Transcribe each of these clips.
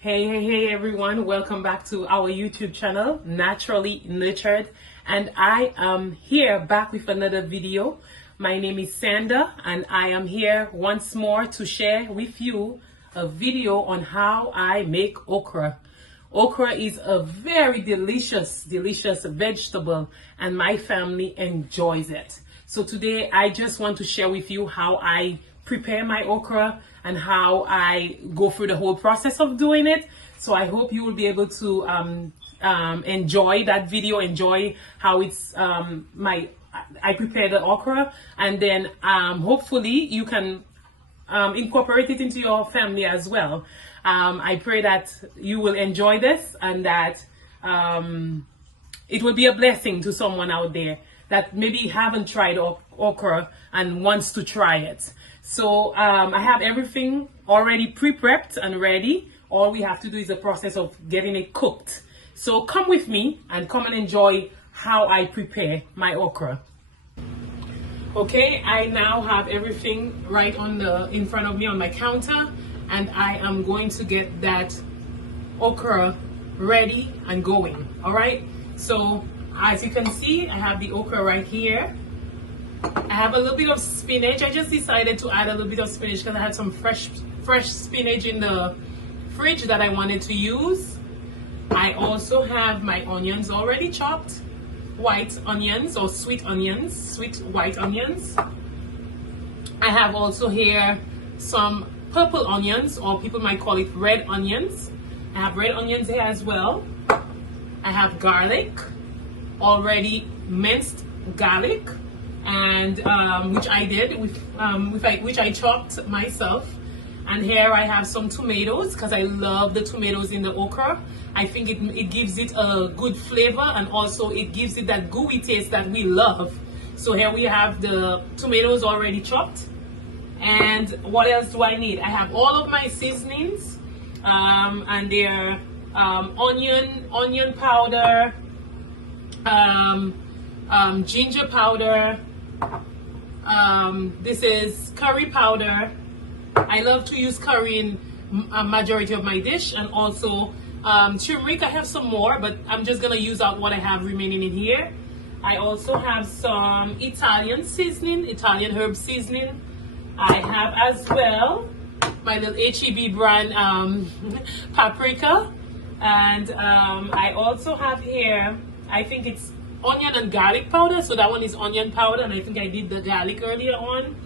Hey everyone, welcome back to our YouTube channel, Naturally Nurtured, and I am here back with another video. My name is Sanda and I am here once more to share with you a video on how I make okra. Okra is a very delicious vegetable and my family enjoys it. So today I just want to share with you how I prepare my okra and how I go through the whole process of doing it. So I hope you will be able to enjoy that video, enjoy how it's I prepare the okra, and then hopefully you can incorporate it into your family as well. I pray that you will enjoy this and that it will be a blessing to someone out there that maybe haven't tried okra and wants to try it. So I have everything already pre-prepped and ready. All we have to do is the process of getting it cooked. So come with me and come and enjoy how I prepare my okra. Okay, I now have everything right in front of me on my counter, and I am going to get that okra ready and going. All right, so as you can see, I have the okra right here. I have a little bit of spinach. I just decided to add a little bit of spinach because I had some fresh spinach in the fridge that I wanted to use. I also have my onions already chopped, white onions or sweet white onions. I have also here some purple onions, or people might call it red onions. I have red onions here as well. I have garlic, already minced garlic, and which I did which I chopped myself. And here I have some tomatoes because I love the tomatoes in the okra. I think it gives it a good flavor, and also it gives it that gooey taste that we love. So here we have the tomatoes already chopped. And what else do I need? I have all of my seasonings, and they're onion powder, ginger powder. This is curry powder. I love to use curry in a majority of my dish, and also turmeric. I have some more, but I'm just gonna use out what I have remaining in here. I also have some Italian herb seasoning. I have as well my little HEB brand paprika, and I also have here, I think it's onion and garlic powder. So that one is onion powder, and I think I did the garlic earlier on.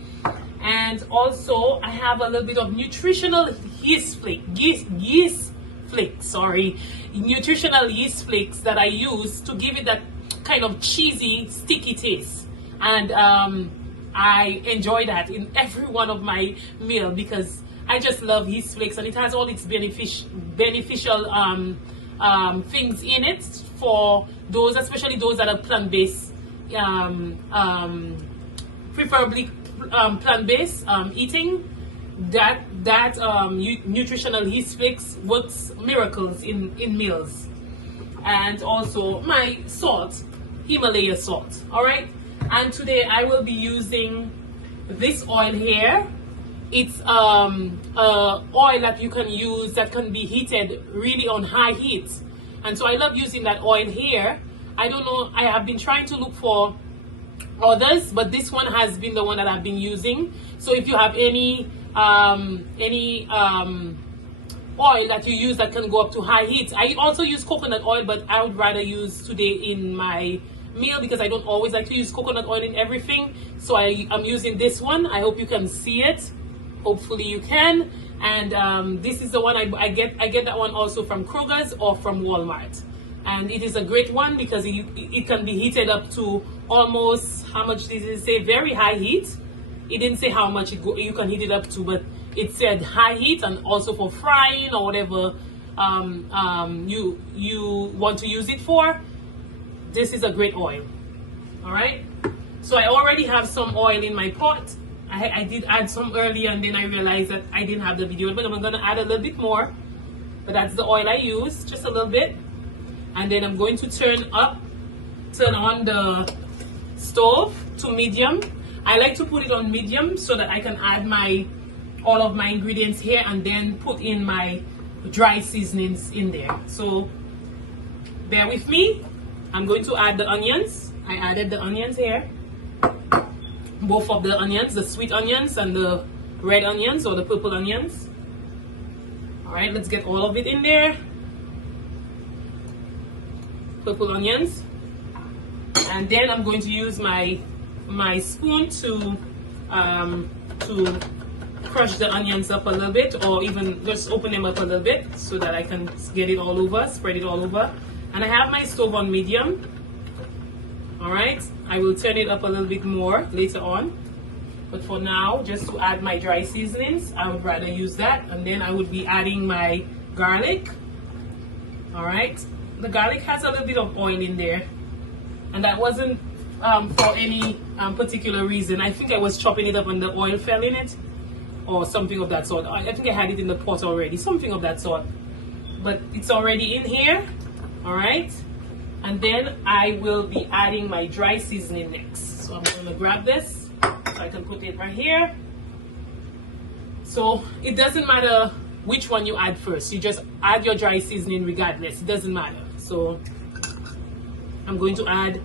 And also I have a little bit of nutritional yeast flakes that I use to give it that kind of cheesy, sticky taste. And I enjoy that in every one of my meal because I just love yeast flakes, and it has all its beneficial things in it for those, especially those that are plant-based, preferably plant-based eating. That nutritional yeast flakes works miracles in meals. And also my salt, Himalaya salt. All right, and today I will be using this oil here. It's oil that you can use that can be heated really on high heat, and so I love using that oil here. I don't know, I have been trying to look for others, but this one has been the one that I've been using. So if you have any oil that you use that can go up to high heat, I also use coconut oil, but I would rather use today in my meal because I don't always like to use coconut oil in everything. So I'm using this one. I hope you can see it. Hopefully you can. And this is the one I get that one also from Kroger's or from Walmart. And it is a great one because it can be heated up to almost, how much did it say? Very high heat. It didn't say how much you can heat it up to, but it said high heat, and also for frying or whatever you want to use it for. This is a great oil. All right. So I already have some oil in my pot. I did add some earlier, and then I realized that I didn't have the video, but I'm gonna add a little bit more. But that's the oil I use, just a little bit. And then I'm going to turn on the stove to medium. I like to put it on medium so that I can add all of my ingredients here and then put in my dry seasonings in there. So bear with me. I'm going to add the onions. I added the onions here. Both of the onions, the sweet onions and the red onions or the purple onions. All right, let's get all of it in there. Purple onions. And then I'm going to use my spoon to crush the onions up a little bit, or even just open them up a little bit so that I can get it all over, spread it all over. And I have my stove on medium. All right, I will turn it up a little bit more later on. But for now, just to add my dry seasonings, I would rather use that. And then I would be adding my garlic. All right, the garlic has a little bit of oil in there. And that wasn't for any particular reason. I think I was chopping it up and the oil fell in it, or something of that sort. I think I had it in the pot already, something of that sort. But it's already in here, all right? And then I will be adding my dry seasoning next. So I'm gonna grab this, so I can put it right here. So it doesn't matter which one you add first. You just add your dry seasoning regardless, it doesn't matter. So I'm going to add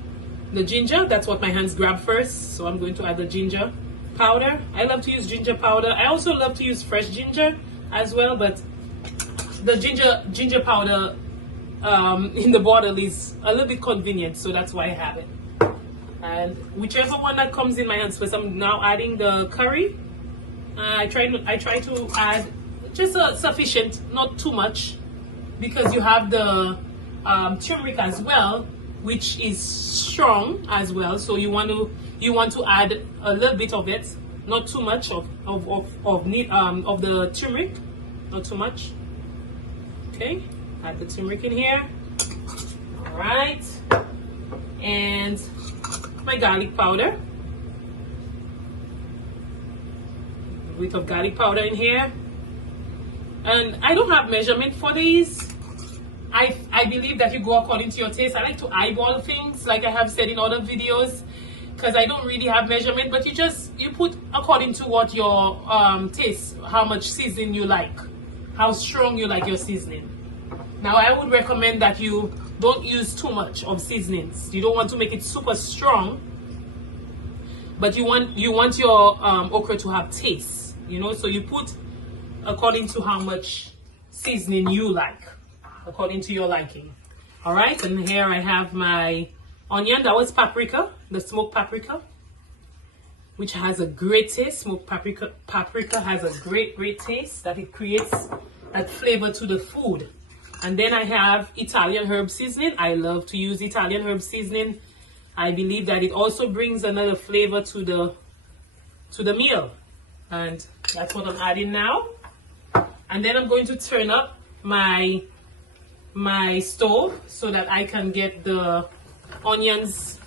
the ginger. That's what my hands grab first. So I'm going to add the ginger powder. I love to use ginger powder. I also love to use fresh ginger as well, but the ginger powder in the bottle is a little bit convenient, so that's why I have it. And whichever one that comes in my hands first. I'm now adding the curry. I try to add just sufficient, not too much, because you have the turmeric as well, which is strong as well. So you want to add a little bit of it, not too much of the turmeric, not too much. Okay, add the turmeric in here. All right, and my garlic powder. A bit of garlic powder in here. And I don't have measurement for these. I believe that you go according to your taste. I like to eyeball things, like I have said in other videos, because I don't really have measurement, but you put according to what your taste, how much seasoning you like, how strong you like your seasoning. Now I would recommend that you don't use too much of seasonings. You don't want to make it super strong, but you want your okra to have taste, you know, so you put according to how much seasoning you like, according to your liking. All right, and here I have my onion. That was paprika, the smoked paprika, which has a great taste. Smoked paprika has a great taste, that it creates that flavor to the food. And then I have Italian herb seasoning. I love to use Italian herb seasoning. I believe that it also brings another flavor to the meal. And that's what I'm adding now. And then I'm going to turn up my stove so that I can get the onions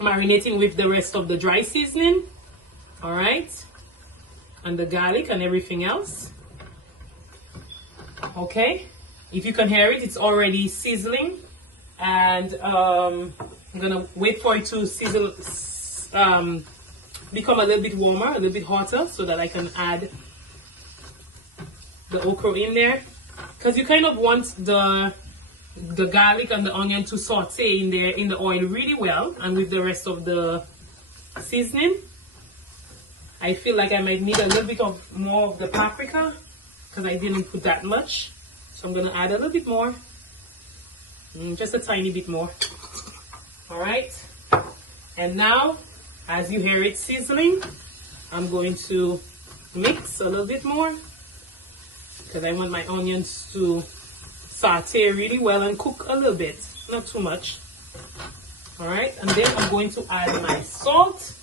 marinating with the rest of the dry seasoning. All right, and the garlic and everything else. Okay, if you can hear it, it's already sizzling, and I'm gonna wait for it to sizzle, become a little bit warmer, a little bit hotter, so that I can add the okra in there, because you kind of want the garlic and the onion to saute in there in the oil really well, and with the rest of the seasoning. I feel like I might need a little bit more of the paprika, because I didn't put that much, so I'm gonna add a little bit more, just a tiny bit more. All right, and now as you hear it sizzling, I'm going to mix a little bit more, because I want my onions to saute really well and cook a little bit, not too much. All right, and then I'm going to add my salt.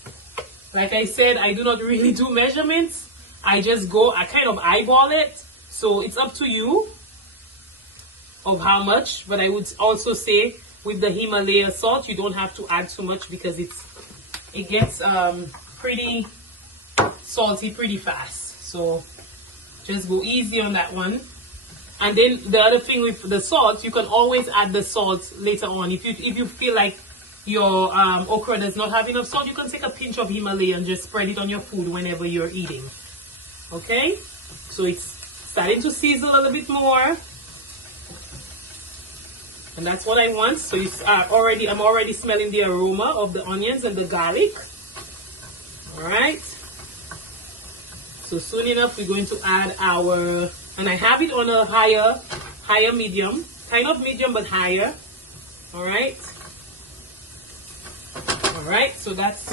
Like I said, I do not really do measurements. I kind of eyeball it. So it's up to you of how much, but I would also say with the Himalaya salt, you don't have to add too much, because it gets pretty salty pretty fast. So just go easy on that one. And then the other thing with the salt, you can always add the salt later on. If you feel like your okra does not have enough salt, you can take a pinch of Himalaya and just spread it on your food whenever you're eating. Okay, so it's starting to sizzle a little bit more. And that's what I want. So I'm already smelling the aroma of the onions and the garlic. All right. So soon enough, we're going to add our, and I have it on a higher medium, kind of medium but higher. All right. All right. So that's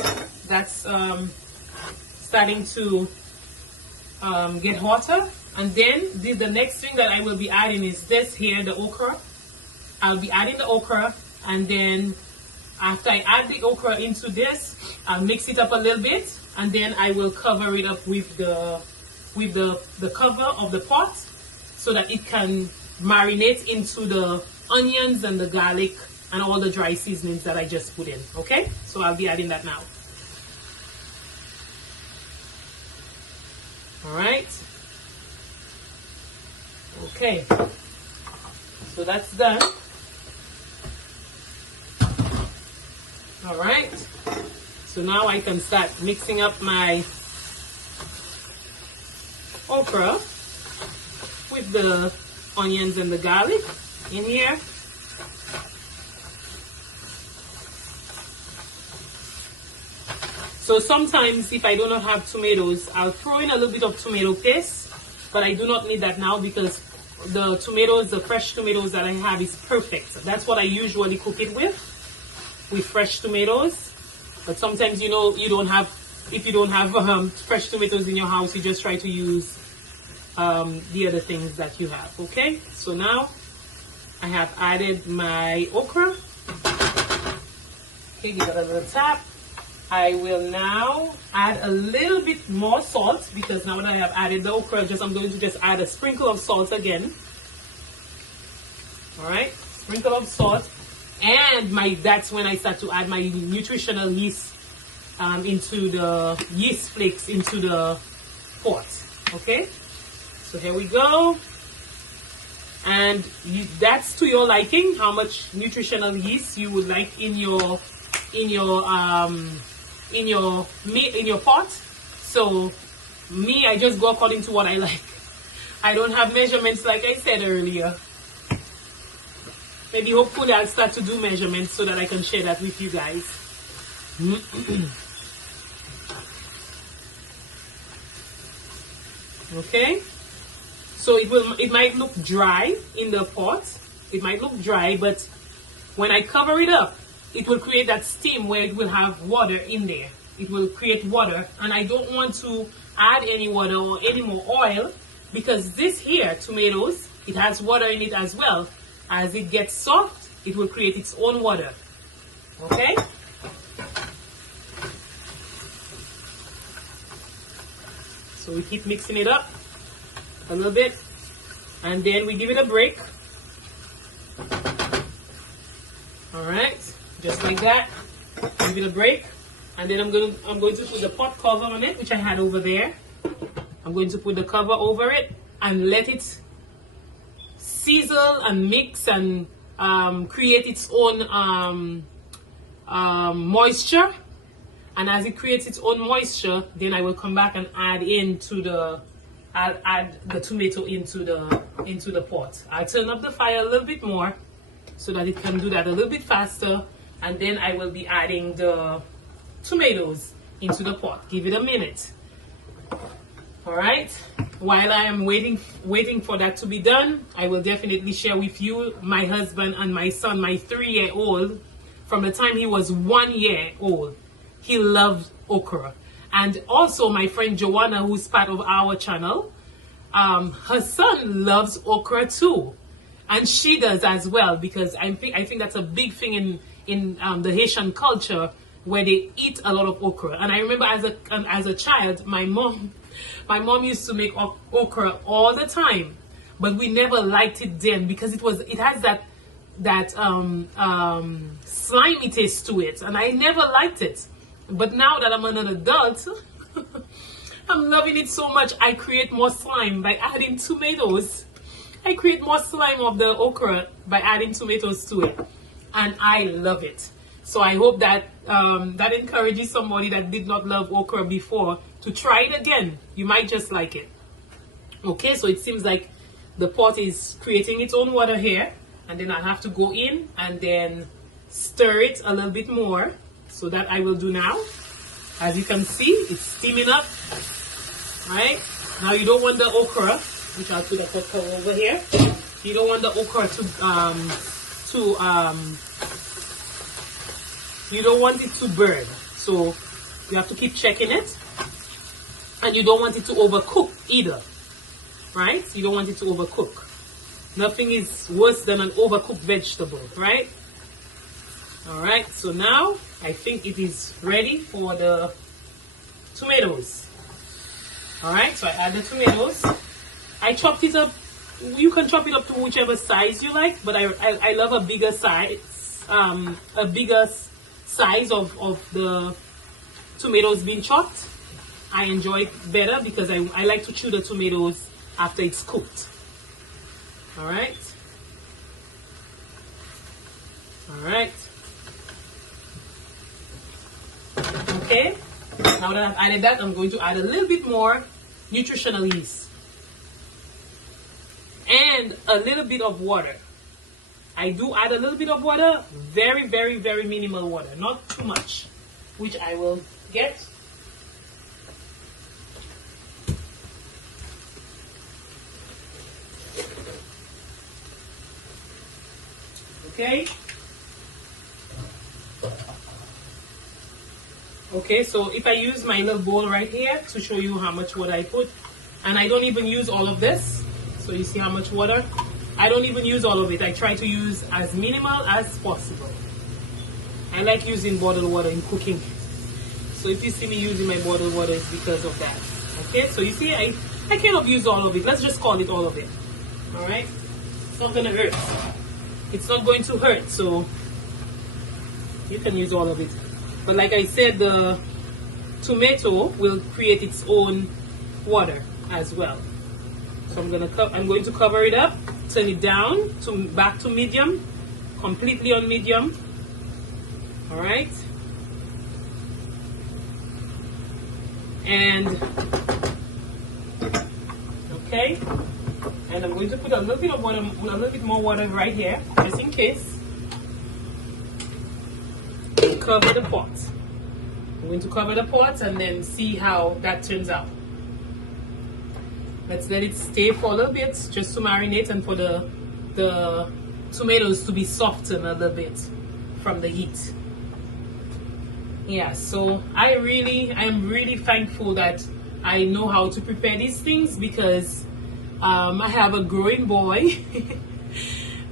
starting to get hotter. And then the next thing that I will be adding is this here, the okra. I'll be adding the okra, and then after I add the okra into this, I'll mix it up a little bit, and then I will cover it up with the cover of the pot so that it can marinate into the onions and the garlic and all the dry seasonings that I just put in. Okay, so I'll be adding that now. All right. Okay, so that's done. All right, so now I can start mixing up my okra with the onions and the garlic in here. So sometimes if I do not have tomatoes, I'll throw in a little bit of tomato paste, but I do not need that now because the tomatoes, the fresh tomatoes that I have is perfect. That's what I usually cook it with fresh tomatoes. But sometimes, you know, if you don't have fresh tomatoes in your house, you just try to use the other things that you have. Okay, so now I have added my okra. Okay, give it a little tap. I will now add a little bit more salt because now that I have added the okra, I'm going to just add a sprinkle of salt again. All right, sprinkle of salt. And that's when I start to add my nutritional yeast into the yeast flakes into the pot. Okay, so here we go. And that's to your liking, how much nutritional yeast you would like in your pot. So me, I just go according to what I like. I don't have measurements like I said earlier. Maybe hopefully I'll start to do measurements so that I can share that with you guys. Okay, so it might look dry in the pot. It might look dry, but when I cover it up, it will create that steam where it will have water in there. It will create water, and I don't want to add any water or any more oil because this here, tomatoes, it has water in it as well. As it gets soft, it will create its own water. Okay? So we keep mixing it up a little bit, and then we give it a break. All right, just like that. Give it a break, and then I'm going to put the pot cover on it, which I had over there. I'm going to put the cover over it and let it sizzle and mix and create its own moisture. And as it creates its own moisture, then I will come back and add the tomato into the pot. I'll turn up the fire a little bit more so that it can do that a little bit faster, and then I will be adding the tomatoes into the pot. Give it a minute. All right, while I am waiting for that to be done, I will definitely share with you my husband and my son, my 3-year-old. From the time he was 1 year old, he loved okra. And also my friend Joanna, who's part of our channel, her son loves okra too, and she does as well, because I think that's a big thing in the Haitian culture where they eat a lot of okra. And I remember as a child, my mom used to make okra all the time, but we never liked it then because it has that slimy taste to it, and I never liked it. But now that I'm an adult, I'm loving it so much. I create more slime by adding tomatoes. I create more slime of the okra by adding tomatoes to it, and I love it. So I hope that that encourages somebody that did not love okra before to try it again. You might just like it. Okay, so it seems like the pot is creating its own water here, and then I have to go in and then stir it a little bit more. So that I will do now. As you can see, it's steaming up. Right now, you don't want the okra, which I'll put a pot cover over here. You don't want the okra you don't want it to burn. So you have to keep checking it, and you don't want it to overcook either. Right? You don't want it to overcook. Nothing is worse than an overcooked vegetable, right? All right, so now I think it is ready for the tomatoes. All right, so I add the tomatoes. I chopped it up. You can chop it up to whichever size you like, but I love a bigger size, of the tomatoes being chopped. I enjoy it better because I like to chew the tomatoes after it's cooked. All right. All right. Okay. Now that I've added that, I'm going to add a little bit more nutritional yeast and a little bit of water. I do add a little bit of water, very, very, very minimal water, not too much, which I will get. Okay. Okay, so if I use my little bowl right here to show you how much water I put, and I don't even use all of this, so you see how much water? I don't even use all of it. I try to use as minimal as possible. I like using bottled water in cooking. So if you see me using my bottled water, it's because of that. Okay, so you see, I kind of use all of it. Let's just call it all of it. All right? It's not going to hurt. It's not going to hurt, so you can use all of it. But like I said, the tomato will create its own water as well. So I'm going to cover it up, turn it down back to medium, completely on medium. All right. And okay. And I'm going to put a little bit of water, a little bit more water right here, just in case. Cover the pot. I'm going to cover the pot and then see how that turns out. Let's let it stay for a little bit, just to marinate and for the tomatoes to be softened a little bit from the heat. Yeah, so I am really thankful that I know how to prepare these things, because I have a growing boy,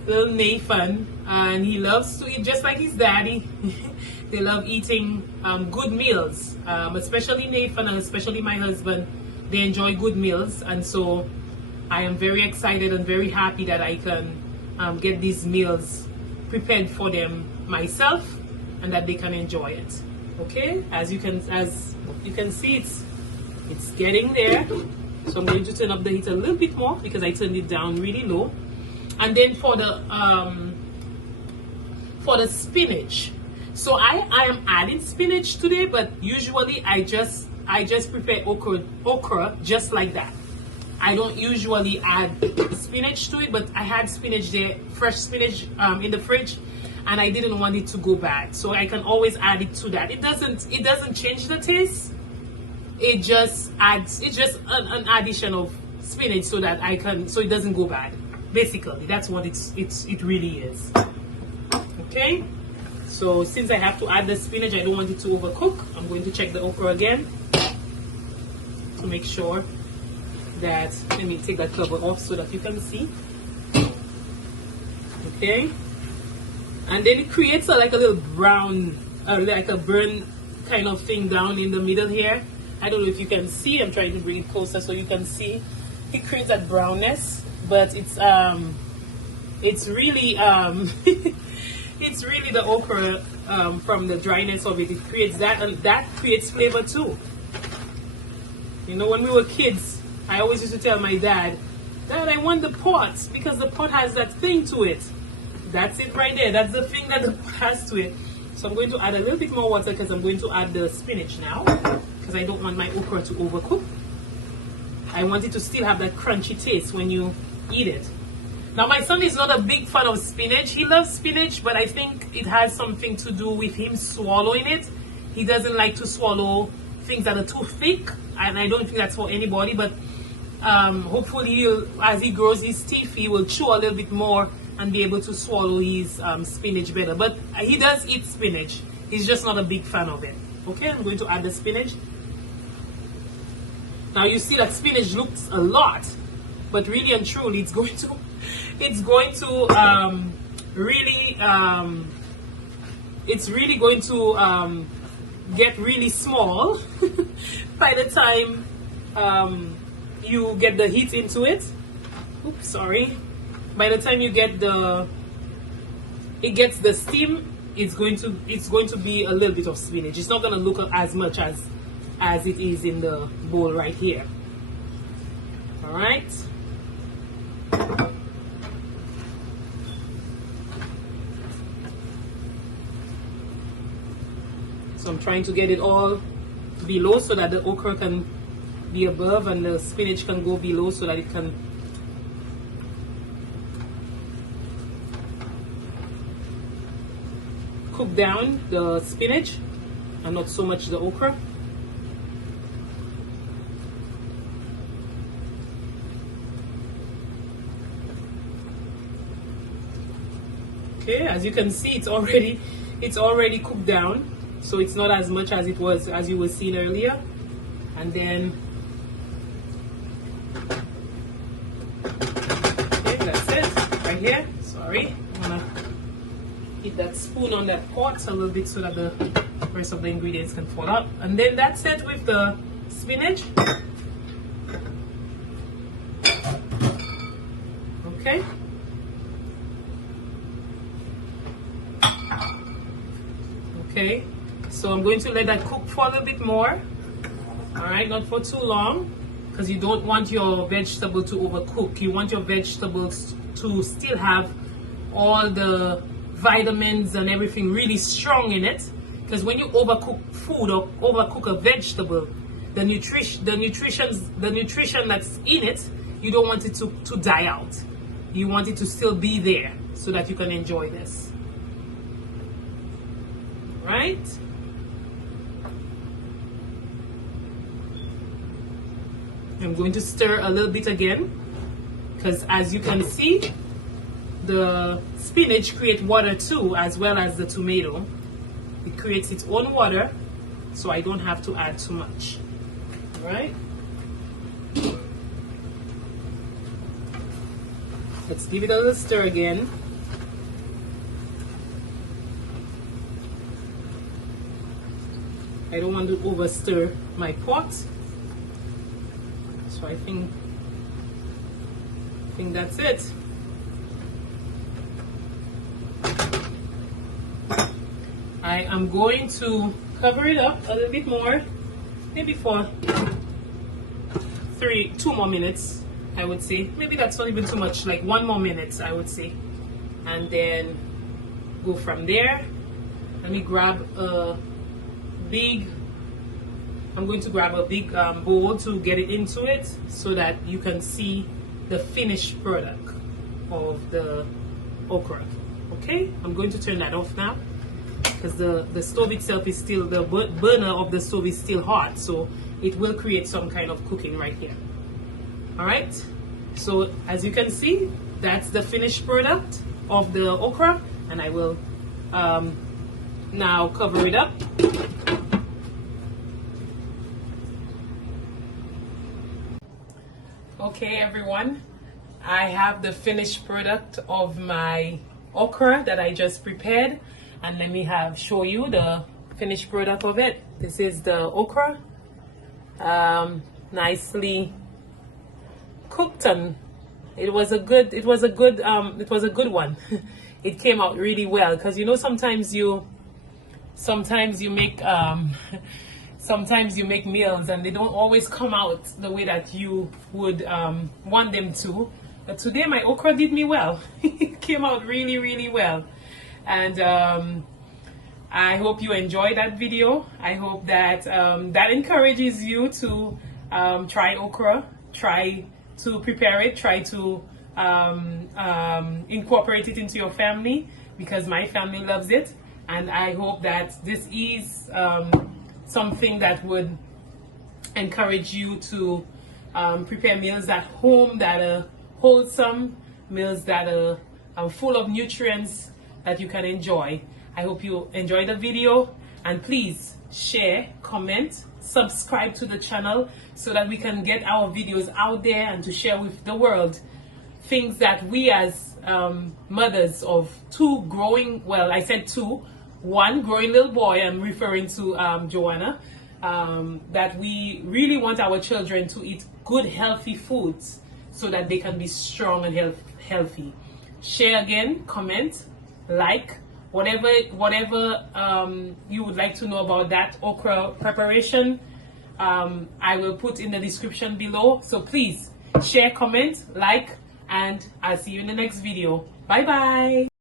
little Nathan, and he loves to eat just like his daddy. They love eating good meals, especially Nathan and especially my husband. They enjoy good meals, and so I am very excited and very happy that I can get these meals prepared for them myself, and that they can enjoy it. Okay, as you can see, it's getting there. So I'm going to turn up the heat a little bit more because I turned it down really low. And then for the spinach, so I am adding spinach today, but usually I just prepare okra just like that. I don't usually add spinach to it, but I had spinach there, fresh spinach in the fridge, and I didn't want it to go bad, so I can always add it to that. It doesn't change the taste. It just adds, it's just an addition of spinach so that so it doesn't go bad. Basically, that's what it really is. Okay, so since I have to add the spinach, I don't want it to overcook. I'm going to check the okra again to make sure that, let me take that cover off so that you can see. Okay, and then it creates like a little brown, like a burn kind of thing down in the middle here. I don't know if you can see. I'm trying to bring it closer so you can see. It creates that brownness, but it's really it's really the okra from the dryness of it. It creates that, and that creates flavor too. You know, when we were kids, I always used to tell my dad, "Dad, I want the pot because the pot has that thing to it." That's it right there. That's the thing that the pot has to it. So I'm going to add a little bit more water because I'm going to add the spinach now, because I don't want my okra to overcook. I want it to still have that crunchy taste when you eat it. Now my son is not a big fan of spinach. He loves spinach, but I think it has something to do with him swallowing it. He doesn't like to swallow things that are too thick, and I don't think that's for anybody, but hopefully as he grows his teeth, he will chew a little bit more and be able to swallow his spinach better. But he does eat spinach. He's just not a big fan of it. Okay, I'm going to add the spinach. Now you see that spinach looks a lot, but really and truly it's going to it's really going to get really small by the time you get the heat into it. Oops, sorry. By the time you get it gets the steam, it's going to be a little bit of spinach. It's not going to look as much as it is in the bowl right here. All right. So I'm trying to get it all below so that the okra can be above and the spinach can go below so that it can cook down the spinach and not so much the okra. Okay, as you can see, it's already cooked down, so it's not as much as it was as you were seeing earlier. And then okay, that's it right here. Sorry, I'm gonna hit that spoon on that pot a little bit so that the rest of the ingredients can fall out. And then that's it with the spinach. Okay. Okay, so I'm going to let that cook for a little bit more. All right, not for too long, because you don't want your vegetable to overcook. You want your vegetables to still have all the vitamins and everything really strong in it. Because when you overcook food or overcook a vegetable, the nutrition that's in it, you don't want it to die out. You want it to still be there so that you can enjoy this. Right? I'm going to stir a little bit again, because as you can see, the spinach creates water too, as well as the tomato. It creates its own water, so I don't have to add too much. All right? Let's give it a little stir again. I don't want to over stir my pot, so I think that's it. I am going to cover it up a little bit more, maybe for 2 more minutes, I would say. Maybe that's not even too much, like 1 more minute, I would say. And then go from there. Let me grab I'm going to grab a big bowl to get it into it so that you can see the finished product of the okra. Okay, I'm going to turn that off now, because the stove itself is still, the burner of the stove is still hot, so it will create some kind of cooking right here. All right, so as you can see, that's the finished product of the okra, and I will now cover it up. Okay, everyone, I have the finished product of my okra that I just prepared, and let me show you the finished product of it. This is the okra, nicely cooked, and it was a good one. It came out really well, because you know sometimes you make sometimes you make meals and they don't always come out the way that you would want them to. But today my okra did me well. It came out really, really well. And I hope you enjoyed that video. I hope that that encourages you to try okra. try to prepare it, try to incorporate it into your family, because my family loves it. And I hope that this is something that would encourage you to prepare meals at home that are wholesome, meals that are full of nutrients that you can enjoy. I hope you enjoy the video, and please share, comment, subscribe to the channel so that we can get our videos out there and to share with the world things that we as mothers of two growing, well, I said two, one growing little boy, I'm referring to Joanna, that we really want our children to eat good healthy foods so that they can be strong and healthy. Share again, comment, like, whatever you would like to know about that okra preparation, I will put in the description below. So please share, comment, like, and I'll see you in the next video. Bye bye.